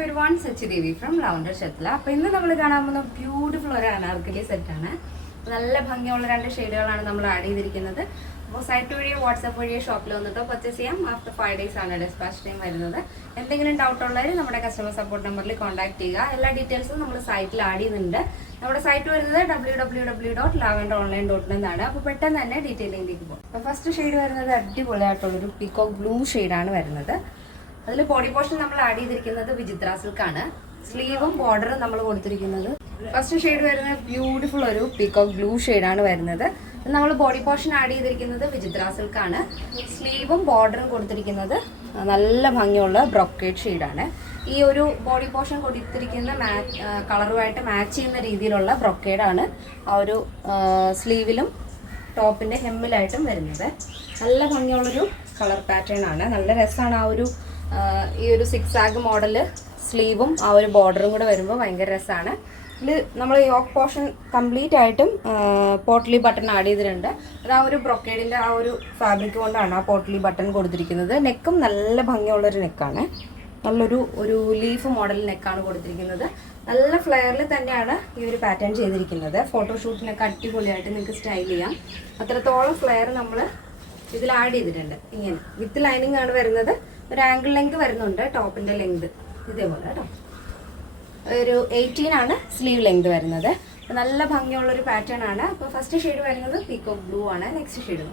everyone, Sachidevi from Lavender Chetla. അപ്പോൾ ഇന്ന് നമ്മൾ കാണാൻ പോകുന്ന ബ്യൂട്ടിഫുൾ ഒരു അനാർക്കലി സെറ്റാണ്. നല്ല ഭംഗിയുള്ള രണ്ട് ഷെയ്ഡുകളാണ് നമ്മൾ ആഡ് ചെയ്തിരിക്കുന്നത്. അപ്പോൾ സൈറ്റ് വഴിയോ വാട്സാപ്പ് വഴിയോ ഷോപ്പിൽ വന്നിട്ടോ പർച്ചേസ് ചെയ്യാം. ആഫ്റ്റർ 5 days ആണ് ഡിസ്പാച്ച് ടൈം വരുന്നത്. എന്തെങ്കിലും ഡൗട്ട് ഉള്ളവർ നമ്മുടെ കസ്റ്റമർ സപ്പോർട്ട് നമ്പറിൽ കോൺടാക്ട് ചെയ്യുക. എല്ലാ ഡീറ്റെയിൽസും നമ്മൾ സൈറ്റിൽ ആഡ് ചെയ്യുന്നുണ്ട്. നമ്മുടെ സൈറ്റ് വരുന്നത് www.lavenderonline.in ആണ്. അപ്പോൾ പെട്ടെന്ന് തന്നെ ഡീറ്റെയിലിംഗിലേക്ക് പോകും. അപ്പോൾ ഫസ്റ്റ് ഷെയ്ഡ് വരുന്നത് അടിപൊളിയായിട്ടുള്ളൊരു പീകോക്ക് ബ്ലൂ ഷെയ്ഡാണ് വരുന്നത്. അതിൽ ബോഡി പോർഷൻ നമ്മൾ ആഡ് ചെയ്തിരിക്കുന്നത് വിചിത്ര സിൽക്കാണ്. സ്ലീവും ബോർഡറും നമ്മൾ കൊടുത്തിരിക്കുന്നത് ഫസ്റ്റ് ഷെയ്ഡ് വരുന്നത് ബ്യൂട്ടിഫുൾ ഒരു പീകോക്ക് ബ്ലൂ ഷെയ്ഡാണ് വരുന്നത്. നമ്മൾ ബോഡി പോർഷൻ ആഡ് ചെയ്തിരിക്കുന്നത് വിചിത്ര സിൽക്കാണ്. സ്ലീവും ബോർഡറും കൊടുത്തിരിക്കുന്നത് നല്ല ഭംഗിയുള്ള ബ്രോക്കേഡ് ഷെയ്ഡാണ്. ഈ ഒരു ബോഡി പോർഷൻ കൊടുത്തിരിക്കുന്ന കളറുമായിട്ട് മാച്ച് ചെയ്യുന്ന രീതിയിലുള്ള ബ്രോക്കേഡാണ് ആ ഒരു സ്ലീവിലും ടോപ്പിൻ്റെ ഹെമ്മിലായിട്ടും വരുന്നത്. നല്ല ഭംഗിയുള്ളൊരു കളർ പാറ്റേൺ ആണ്. നല്ല രസമാണ് ആ ഒരു ഈ ഒരു സിക്സാഗ് മോഡല് സ്ലീവും ആ ഒരു ബോർഡറും കൂടെ വരുമ്പോൾ ഭയങ്കര രസമാണ്. ഇതിൽ നമ്മൾ യോക്ക് പോർഷൻ കംപ്ലീറ്റ് ആയിട്ടും പോട്ട്ലി ബട്ടൺ ആഡ് ചെയ്തിട്ടുണ്ട്. അത് ആ ഒരു ബ്രൊക്കേഡിൻ്റെ ആ ഒരു ഫാബ്രിക് കൊണ്ടാണ് ആ പോട്ട്ലി ബട്ടൺ കൊടുത്തിരിക്കുന്നത്. നെക്കും നല്ല ഭംഗിയുള്ളൊരു നെക്കാണ്. ഒരു ലീഫ് മോഡൽ നെക്കാണ് കൊടുത്തിരിക്കുന്നത്. നല്ല ഫ്ലെയറിൽ തന്നെയാണ് ഈ ഒരു പാറ്റേൺ ചെയ്തിരിക്കുന്നത്. ഫോട്ടോഷൂട്ടിനൊക്കെ അടിപൊളിയായിട്ട് നിങ്ങൾക്ക് സ്റ്റൈൽ ചെയ്യാം. അത്രത്തോളം ഫ്ലെയർ നമ്മൾ ഇതിൽ ആഡ് ചെയ്തിട്ടുണ്ട്. ഇങ്ങനെ വിത്ത് ലൈനിങ് ആണ് വരുന്നത്. ഒരു ആംഗിൾ ലെങ്ത് വരുന്നുണ്ട്. ടോപ്പിൻ്റെ ലെങ്ത് ഇതേപോലെ കേട്ടോ. ഒരു 18 ആണ് സ്ലീവ് ലെങ്ത് വരുന്നത്. നല്ല ഭംഗിയുള്ളൊരു പാറ്റേൺ ആണ്. അപ്പോൾ ഫസ്റ്റ് ഷെയ്ഡ് വരുന്നത് പീകോക്ക് ബ്ലൂ ആണ്. Next shade